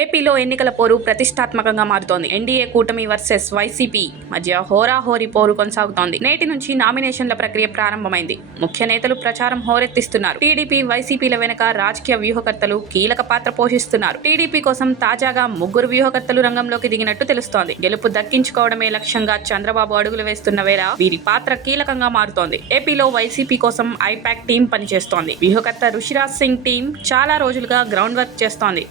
ఏపీలో ఎన్నికల పోరు ప్రతిష్టాత్మకంగా మారుతోంది. ఎన్డీఏ కూటమి వర్సెస్ వైసీపీ మధ్య హోరాహోరీ పోరు కొనసాగుతోంది. నేటి నుంచి నామినేషన్ల ప్రక్రియ ప్రారంభమైంది. ముఖ్య నేతలు ప్రచారం హోరెత్తిస్తున్నారు. టీడీపీ, వైసీపీల వెనుక రాజకీయ వ్యూహకర్తలు కీలక పాత్ర పోషిస్తున్నారు. టీడీపీ కోసం తాజాగా 3 వ్యూహకర్తలు రంగంలోకి దిగినట్టు తెలుస్తోంది. గెలుపు దక్కించుకోవడమే లక్ష్యంగా చంద్రబాబు అడుగులు వేస్తున్న వేళ వీరి పాత్ర కీలకంగా మారుతోంది. ఏపీలో వైసీపీ కోసం ఐపాక్ టీం పనిచేస్తోంది. వ్యూహకర్త రుషిరాజ్ సింగ్ టీం చాలా రోజులుగా గ్రౌండ్ వర్క్ చేస్తోంది.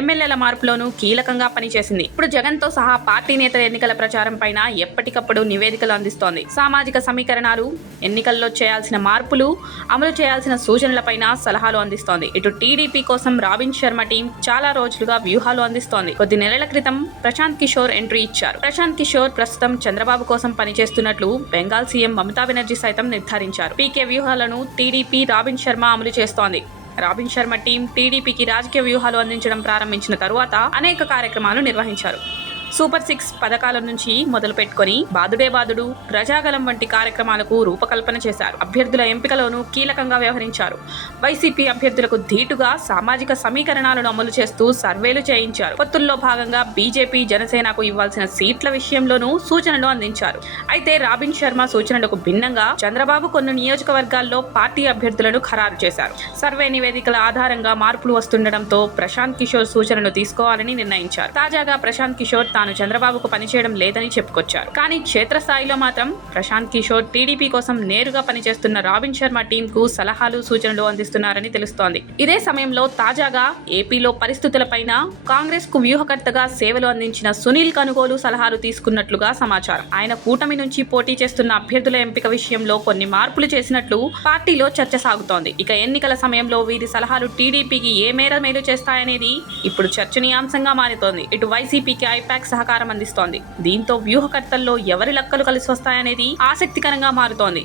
ఎమ్మెల్యేల మార్పులోనూ కీలకంగా పనిచేసింది. ఇప్పుడు జగన్ తో సహా పార్టీ నేతల ఎన్నికల ప్రచారం పైన ఎప్పటికప్పుడు నివేదికలు అందిస్తోంది. సామాజిక సమీకరణాలు, ఎన్నికల్లో చేయాల్సిన మార్పులు, అమలు చేయాల్సిన సూచనలపైన సలహాలు అందిస్తోంది. ఇటు టీడీపీ కోసం రాబిన్ శర్మ టీం చాలా రోజులుగా వ్యూహాలు అందిస్తోంది. కొద్ది నెలల క్రితం ప్రశాంత్ కిషోర్ ఎంట్రీ ఇచ్చారు. ప్రశాంత్ కిషోర్ ప్రస్తుతం చంద్రబాబు కోసం పనిచేస్తున్నట్లు బెంగాల్ సీఎం మమతా బెనర్జీ సైతం నిర్ధారించారు. పీకే వ్యూహాలను టీడీపీ రాబిన్ శర్మ అమలు చేస్తోంది. రాబిన్ శర్మ టీం టీడీపీకి రాజకీయ వ్యూహాలు అందించడం ప్రారంభించిన తరువాత అనేక కార్యక్రమాలు నిర్వహించారు. సూపర్ 6 పథకాల నుంచి మొదలు పెట్టుకుని బాదుడే బాదుడు, ప్రజాగలం వంటి కార్యక్రమాలకు రూపకల్పన చేశారు. అభ్యర్థుల ఎంపికలోనూ కీలకంగా వ్యవహరించారు. వైసీపీ అభ్యర్థులకు ధీటుగా సామాజిక సమీకరణాలను అమలు చేస్తూ సర్వేలు చేయించారు. పొత్తుల్లో భాగంగా బీజేపీ, జనసేనకు ఇవ్వాల్సిన సీట్ల విషయంలోనూ సూచనలు అందించారు. అయితే రాబిన్ శర్మ సూచనలకు భిన్నంగా చంద్రబాబు కొన్ని నియోజకవర్గాల్లో పార్టీ అభ్యర్థులను ఖరారు చేశారు. సర్వే నివేదికల ఆధారంగా మార్పులు వస్తుండటంతో ప్రశాంత్ కిషోర్ సూచనలు తీసుకోవాలని నిర్ణయించారు. తాజాగా ప్రశాంత్ కిషోర్ తాను చంద్రబాబుకు పనిచేయడం లేదని చెప్పుకొచ్చారు. కానీ క్షేత్రస్థాయిలో మాత్రం ప్రశాంత్ కిషోర్ టీడీపీ కోసం నేరుగా పనిచేస్తున్న రాబిన్ శర్మ టీం కు సలహాలు, సూచనలు అందిస్తున్నారని తెలుస్తోంది. ఇదే సమయంలో తాజాగా ఏపీలో పరిస్థితులపైన కాంగ్రెస్ కు వ్యూహకర్తగా సేవలు అందించిన సునీల్ కనుగోలు సలహాలు తీసుకున్నట్లుగా సమాచారం. ఆయన కూటమి నుంచి పోటీ చేస్తున్న అభ్యర్థుల ఎంపిక విషయంలో కొన్ని మార్పులు చేసినట్లు పార్టీలో చర్చ సాగుతోంది. ఇక ఎన్నికల సమయంలో వీరి సలహాలు టీడీపీకి ఏ మేర మేలు చేస్తాయనేది ఇప్పుడు చర్చనీయాంశంగా మారుతోంది. ఇటు వైసీపీకి ఐపాక్ సహకారం అందిస్తోంది. దీంతో వ్యూహకర్తల్లో ఎవరి లక్కలు కలిసి వస్తాయనేది ఆసక్తికరంగా మారుతోంది.